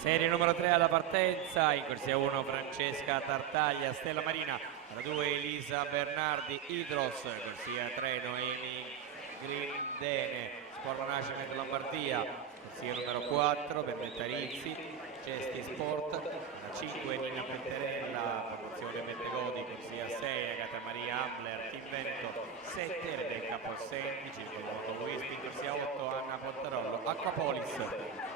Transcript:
Serie numero 3 alla partenza, in corsia 1 Francesca Tartaglia, Stella Marina, la 2 Elisa Bernardi, Idros, corsia 3 Noemi Grindene, Sport Management Lombardia, corsia numero 4 Bernetta Rizzi, Gesti Sport, la 5 Nina Petterella, formazione Bentegodi, corsia 6 Agata Maria Ambler, Team Veneto, 7 Rebecca Possenti, Circolo Moto Whisky, corsia 8 Anna Pontarollo, Acquapolis.